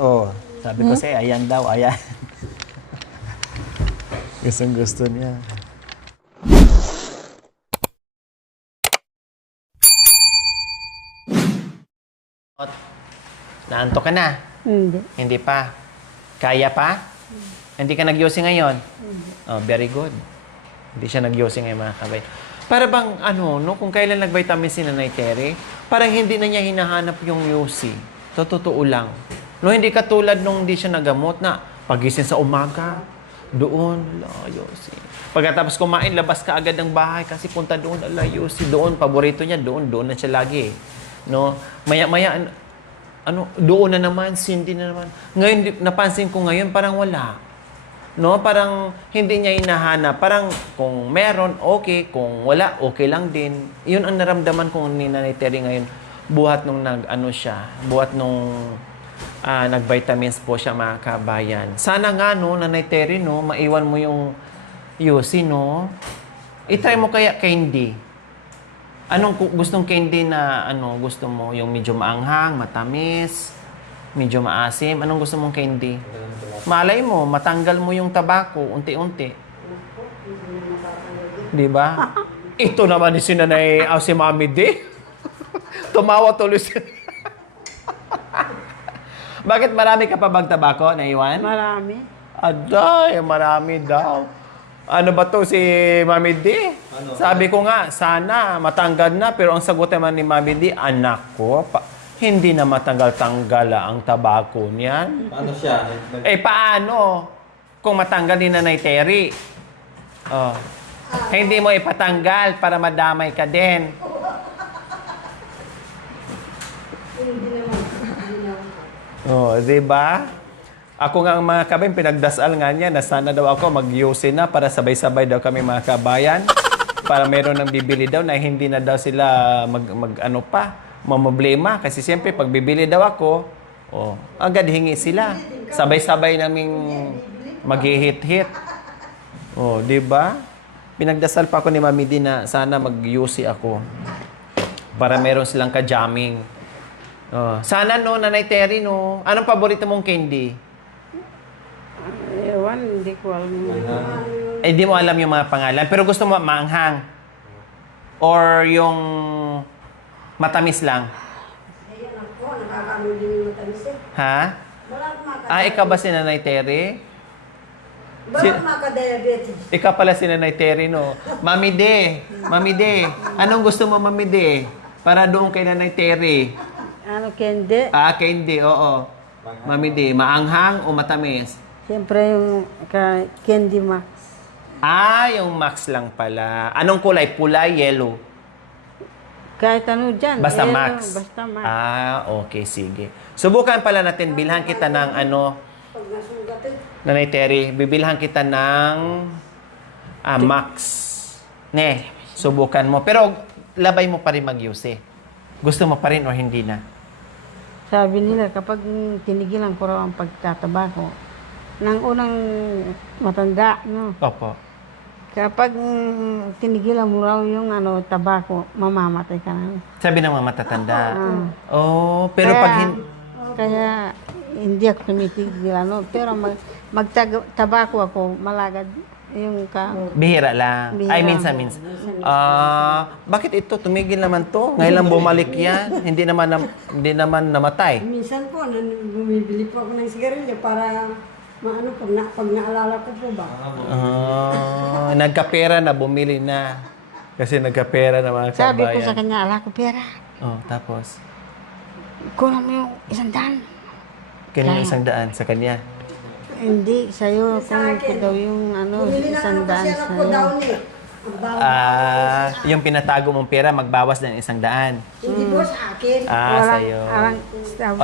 Oh, sabi ko sa'yo, ayan daw, ayan. Gustong gusto niya. Naantok ka na? Hindi. Hindi pa. Kaya pa? Hindi ka nagyosi ngayon? Oh, very good. Hindi siya nagyosi ngayon, mga kabay. Para bang, no, kung kailan nag-vitamin C na Nanay Terry, parang hindi na niya hinahanap yung yosi. Sa totoo lang. No, hindi katulad nung hindi siya nagamot na pagising sa umaga, doon, yosi. Pagkatapos kumain, labas ka agad ng bahay kasi punta doon, yosi. Doon, paborito niya, doon na siya lagi. No? Maya-maya, doon na naman, hindi na naman. Ngayon, napansin ko ngayon, parang wala. No? Parang hindi niya hinahanap. Parang kung meron, okay. Kung wala, okay lang din. Yun ang naramdaman ko ni Nanay Terry ngayon. Buhat nung buhat nung nag-vitamins po siya, mga kabayan. Sana nga, no, Nanay Terry, no, maiwan mo yung Yossi, no? I-try mo kaya candy. Anong gustong candy na gusto mo? Yung medyo maanghang, matamis, medyo maasim? Anong gusto mong candy? Malay mo, matanggal mo yung tabako unti-unti. Di ba? Ito naman si Nanay, si Mami D. Tumawa tuloy siya. Bakit marami ka pa bang tabako, Naiwan? Marami. Aday, marami daw. Ano ba to si Mami D? Sabi ko nga, sana matanggal na. Pero ang sagot naman ni Mami D, anak ko, hindi na matanggal-tanggal ang tabako niyan. Paano siya? Paano? Kung matanggal ni Nanay Terry. Oh. Hindi mo ipatanggal para madamay ka din. Oh, di ba? Ako nga ang mga kabayan, pinagdasal nga niya na sana daw ako mag-yosi na para sabay-sabay daw kami mga kabayan. Para meron ng bibili daw na hindi na daw sila mamblema. Kasi siyempre, pag bibili daw ako, agad hingi sila. Sabay-sabay naming mag-hit-hit. Oh, di ba? Pinagdasal pa ako ni Mami D na sana mag-yosi ako. Para meron silang ka-jamming. Oh, sana no, Nanay Terry, no. Anong paborito mong candy? Ewan, hindi ko alam. Di mo alam yung mga pangalan. Pero gusto mo maanghang? Or yung matamis lang? Ha? Ikaw ba si Nanay Terry? Ikaw pala si Nanay Terry, no? Mami D, anong gusto mo, Mami D? Para doon kay Nanay Terry. Candy? Candy, oo. Mami D, maanghang o matamis? Siyempre yung Candy Max. Yung Max lang pala. Anong kulay? Pula, yellow? Kahit ano dyan. Basta Max? Basta Max. Okay, sige. Subukan pala natin, bilhan kita ng Nanay Terry, bibilhan kita ng Max. Subukan mo. Pero labay mo pa rin mag-use. Gusto mo pa rin o hindi na? Sabi nila, kapag tinigilan ko raw ang pagtatabako, nang unang matanda, no? Opo. Kapag tinigilan mo raw yung tabako, mamamatay ka na. Sabi ng mga matatanda. Pero Kaya hindi ako tumitigil, Pero magtabako ako, malagad yung bihira lang. Bihira. Minsan. Bakit ito? Tumigil naman to. Ngayon lang bumalik yan. Hindi naman namatay. Minsan po, bumibili po ako ng sigarilyo para pag naalala ko po ba? Nagkapera na, bumili na. Kasi nagkapera na mga kabayan. Sabi ko sa kanya, ala ko pera. Tapos? Kulang mo yung 100. Kanya 100 sa kanya. Hindi, sa'yo. Kung ko daw yung Bumili na naman po 100 siya ng po sa'yo. down Yung pinatago mong pera, magbawas ng 100. Hindi po sa akin. Sa'yo.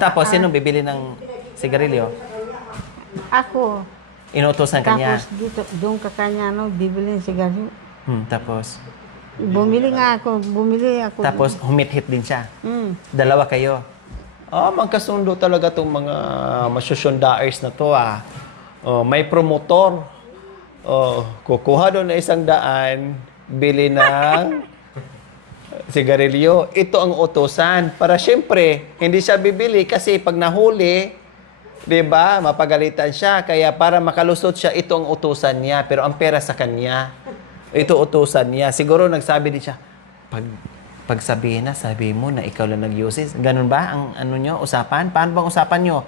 Tapos, sino bibili ng sigarilyo? Ako. Inuutosan kanya. Tapos dito, doon ka kanya, bibili ng sigarilyo. Tapos? Bumili ako. Tapos, humit-hit din siya. Mm. 2 kayo. Magkasundo talaga itong mga masyusyondaers na to, may promotor. Kukuha doon na 100, bili ng sigarilyo. Ito ang utusan. Para syempre, hindi siya bibili kasi pag nahuli, di ba, mapagalitan siya. Kaya para makalusot siya, ito ang utusan niya. Pero ang pera sa kanya. Ito utusan niya. Siguro nagsabi din siya, pag sabihin na, sabi mo na ikaw lang nag-uses. Ganun ba ang ano nyo, usapan? Paano bang usapan nyo?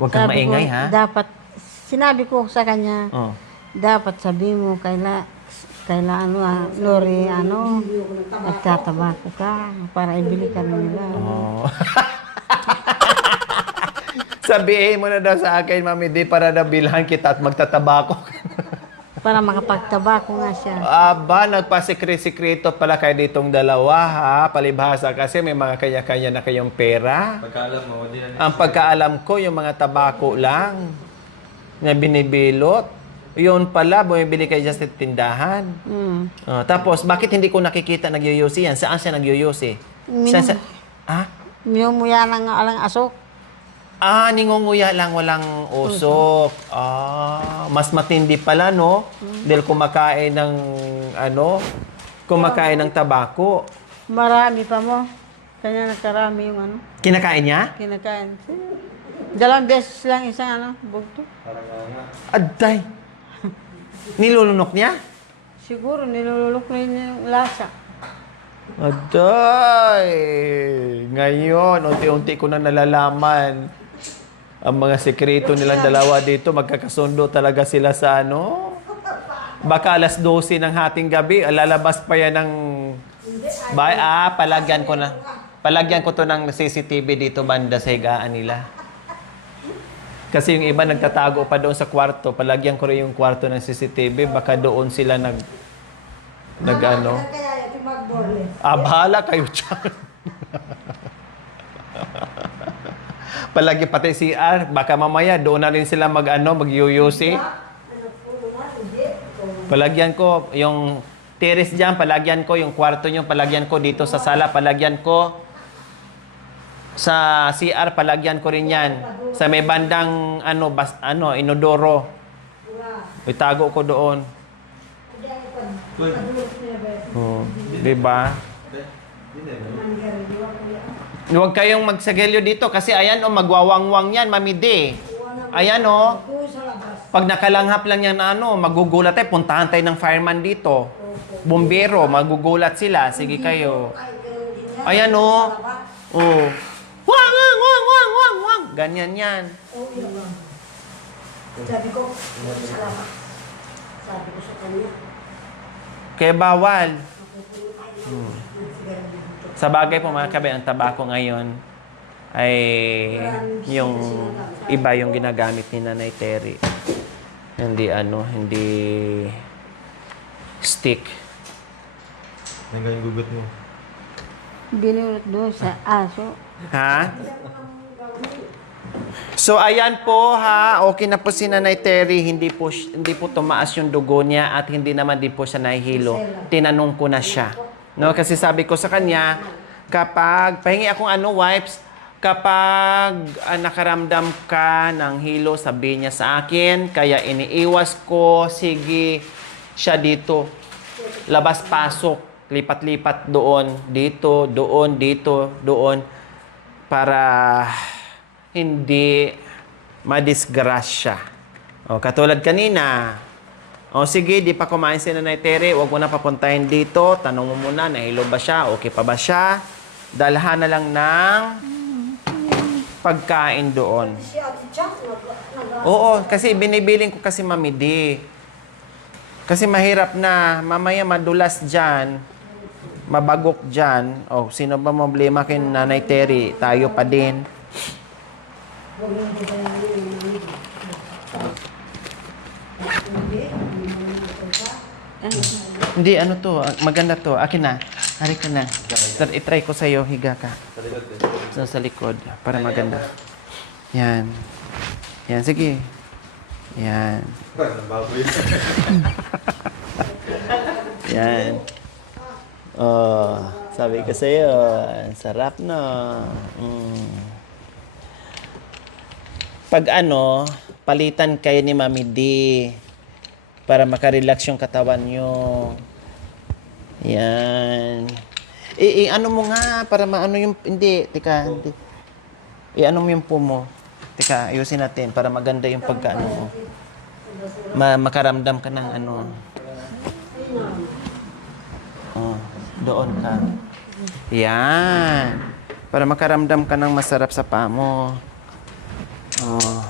Huwag kang Sabi ko, maingay, ha? Dapat, sinabi ko sa kanya, Oh. dapat sabi mo, kaila Lori, nagtatabako ka para ibili ka nila. Oh. Sabihin mo na daw sa akin, Mami D, para nabilhan kita at magtatabako. Para makapagtabako nga siya. Aba, nagpasikre-sikreto pala kayo ditong dalawa, ha? Palibhasa kasi may mga kanya-kanya na kayong pera. Pagkaalam mo, di na Ang pagkaalam ko, yung mga tabako lang na binibilot. Yun pala, bumibili kayo dyan sa tindahan. Tapos, bakit hindi ko nakikita nagyuyusi yan? Saan siya nagyuyusi? Ah? Minumuya lang alang asok. Ningunguya lang, walang usok. Mas matindi pala, no? Dahil kumakain ng, kumakain ng tabako. Marami pa mo. Kanya nakarami yung Kinakain niya? kinakain. 2 beses lang isang bugto. Aday! Nilulunok niya? Siguro nilululok na yun yung lasa. Aday! Ngayon, unti-unti ko na nalalaman ang mga sekreto nilang dalawa dito. Magkakasundo talaga sila sa Baka alas 12 ng hating gabi, lalabas pa yan ng... palagyan ko na. Palagyan ko to ng CCTV dito banda sa higaan nila. Kasi yung iba nagtatago pa doon sa kwarto. Palagyan ko rin yung kwarto ng CCTV. Baka doon sila Kaya ito mag-borle. bahala kayo dyan. Palagi pati CR, baka mamaya doon na rin sila mag-UUC. Palagyan ko yung terrace dyan, palagyan ko yung kwarto nyo, palagyan ko dito sa sala, palagyan ko sa CR, palagyan ko rin yan. Sa may bandang inodoro. Itago ko doon. Oh, di ba? Huwag kayong magsagelyo dito kasi ayan magwawangwang yan, Mami D. Ayan pag nakalanghap lang yan magugulat tayo, puntahan tayo ng fireman dito. Bumbero, magugulat sila. Sige kayo. Ayan Wang, wang, wang, wang, wang, wang. Ganyan yan. Sabi ko, salamat. Sabi ko sa kanya. Kaya bawal. Sa bagay po mga kabe, ang tabako ngayon ay yung iba yung ginagamit ni Nanay Terry. Hindi stick. hanggang yung gugot mo. Binulot doon sa aso. Ha? So ayan po ha, okay na po si Nanay Terry, hindi po tumaas yung dugo niya at hindi naman din po siya nahihilo. Tinanong ko na siya. No, kasi sabi ko sa kanya, kapag pahingi akong wipes, kapag nakaramdam ka ng hilo, sabi niya sa akin, kaya iniiwas ko, sige, siya dito. Labas-pasok, lipat-lipat doon, dito, doon, para hindi madisgrasya. O, katulad kanina, sige, di pa kumain si Nanay Tere, huwag mo na papuntahin dito, tanong mo muna, nahilo ba siya, okay pa ba siya, dalhan na lang ng pagkain doon. Si Ate Jack, Oo, kasi binibiling ko kasi Mami D. Kasi mahirap na, mamaya madulas dyan, mabagok dyan. Sino ba problema kay Nanay Terry? Tayo pa din. Hindi, maganda to. Akin na. Hari ka na. I-try ko sa'yo, higa ka. Sa likod, para maganda. Yan. Yan, sige. Yan. Nababoy. Yan. Sabi ko sa'yo, ang sarap na. Pag palitan kayo ni Mami D para makarelax yung katawan nyo. Yan. Ano mo nga, para maano yung, hindi, tika, hindi. I-ano mo yung pumo. Tika, ayusin natin, para maganda yung pagkaano mo. Makaramdam ka ng ano. Oh, doon ka. Yan. Para makaramdam ka ng masarap sa paa mo. Oh.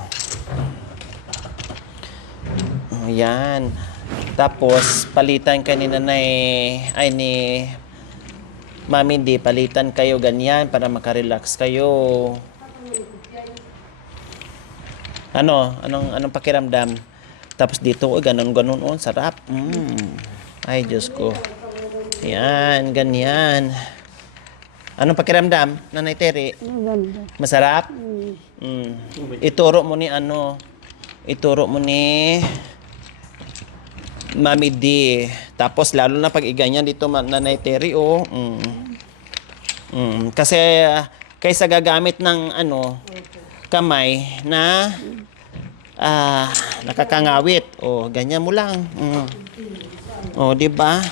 Oh, yan. Tapos, palitan ka ni nanay, ay ni Mami D, palitan kayo ganyan para makarelax kayo. Anong pakiramdam? Tapos dito, ganun, oh, sarap. Ay, Diyos ko. Yan, ganyan. Anong pakiramdam, Nanay Terry? Maganda. Masarap? Ituro mo ni Mami D. Tapos lalo na pag iganyan dito Nanay Terry, oh. Kasi kaysa gagamit ng kamay na nakakangawit. Oh, ganyan mo lang. Oh, di ba?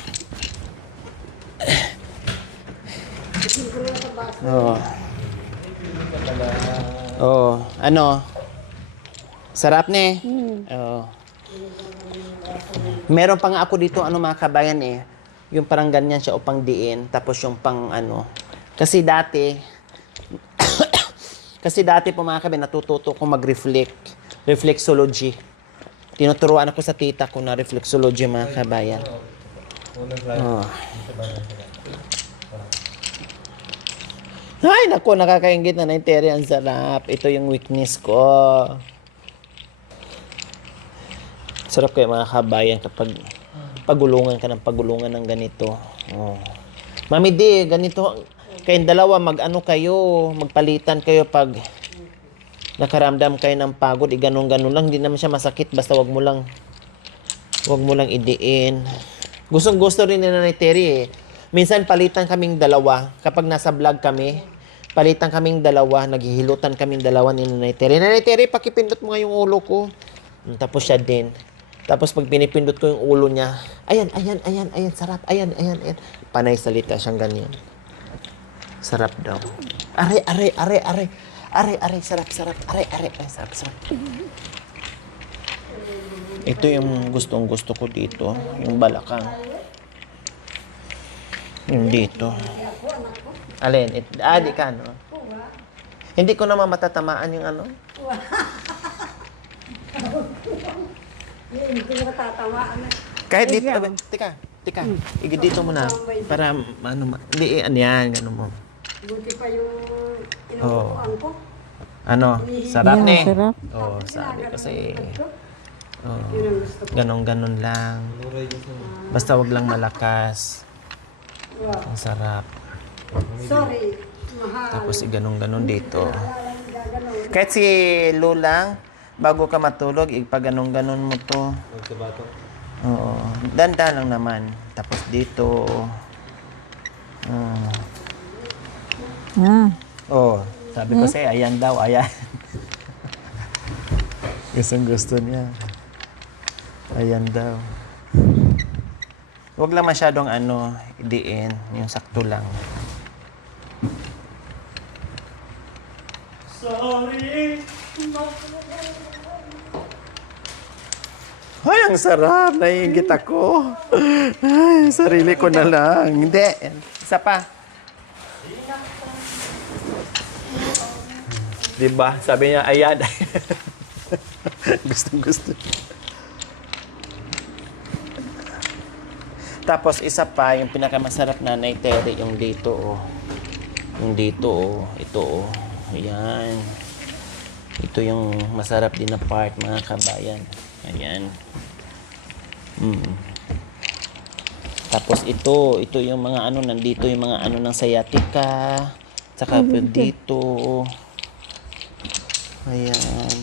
Oh. Oh, sarap ne? Oh. Meron pa nga ako dito, mga kabayan yung parang ganyan siya upang diin, tapos yung pang Kasi dati, po mga kabayan, natututo ko reflexology. Tinuturuan ako sa tita ko na reflexology, mga kabayan. Oh. Ay, naku, nakakaingit na Terry. Ang sarap. Ito yung weakness ko. Sarap kayo mga kabayan kapag pagulungan ka ng ganito. Oh. Mami D, ganito. Kayong dalawa, magpalitan kayo pag nakaramdam kayo ng pagod. Ganun-ganun lang. Hindi naman siya masakit. Basta wag mo lang idiin. Gustong-gusto rin ni Nanay Terry Minsan palitan kaming dalawa. Kapag nasa vlog kami, palitan kaming dalawa, naghihilutan kaming dalawa ni Nanay Terry. Nanay Terry, pakipindot mo nga yung ulo ko. Tapos siya din. Tapos pag pinipindot ko yung ulo niya, ayan, sarap, ayan. Panay salita siyang ganyan. Sarap daw. Are, sarap, are, sarap. Ito yung gustong-gusto ko dito, yung balakang. Yung dito. Alin? Di ka, no? Hindi ko naman matatamaan yung Hindi ko natatamaan na. Kahit dito, tika. Dito mo na. Para, hindi, yan, gano'n mo. Buti pa yung inuupuan ko. Sarap Yeah, ne? sarap. Sabi kasi, Yun ang gusto ko. ganon lang. Basta wag lang malakas. Ang sarap. Sorry, mahal. Tapos ganon dito. Kahit si Lulang, bago ka matulog, ipaganon mo to. Oo. Danda lang naman. Tapos dito. Sabi ko sa'yo, ayan daw, ayan. Gusto niya. Ayan daw. Huwag lang masyadong idiin. Yung sakto lang. Sorry. Ay, ang sarap. Naiingit ako. Ay, sarili ko na lang. Hindi. Isa pa. Diba? Sabi niya, ayan. Gusto. Tapos isa pa, yung pinakamasarap Nanay Terry, yung dito, Yung dito, Ito, Ayan. Ito yung masarap din na part, mga kabayan. Ayan. Tapos ito yung mga nandito yung mga ng sciatica. Tsaka dito. Ayan.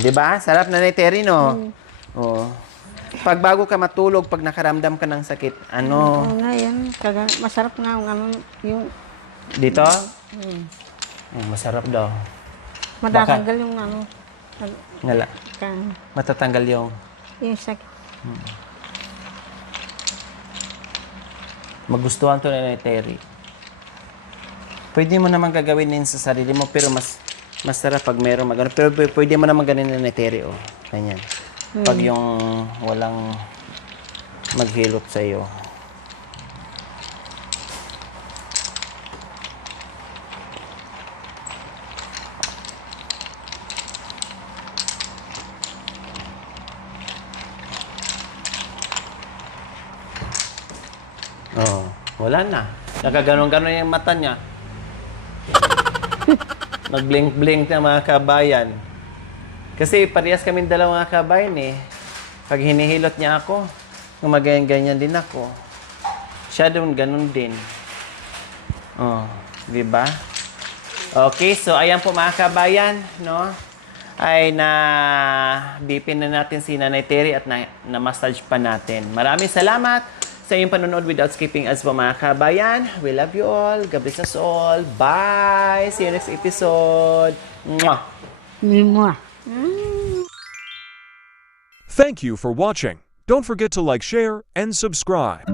Di ba? Sarap Nanay Terry, no? Pag bago ka matulog, pag nakaramdam ka ng sakit, Oo nga yan. Masarap nga yung dito? Masarap daw. matatanggal yung Ngala. Matatanggal yung Yung sakit. magustuhan to ni Terry. Pwede mo naman gagawin din sa sarili mo, pero mas sarap pag meron magano. Pero pwede mo naman ganin ni Terry, oh. Ganyan. Pag yung walang maghilot sa iyo. Oh, wala na. Nakaganon-ganon yung mata niya. Nag-blink-blink na mga kabayan. Kasi parehas kami dalawa mga kabayan eh. Pag hinihilot niya ako, gumaganyan-ganyan din ako. Siya doon, ganun din. Oh, di ba? Okay, so ayan po mga kabayan, no? Ay bipin na natin si Nanay Terry at na-massage pa natin. Maraming salamat sa iyong panonood without skipping ads po mga kabayan. We love you all. God bless us all. Bye! See you next episode. Mwah! Mwah. Thank you for watching. Don't forget to like, share, and subscribe.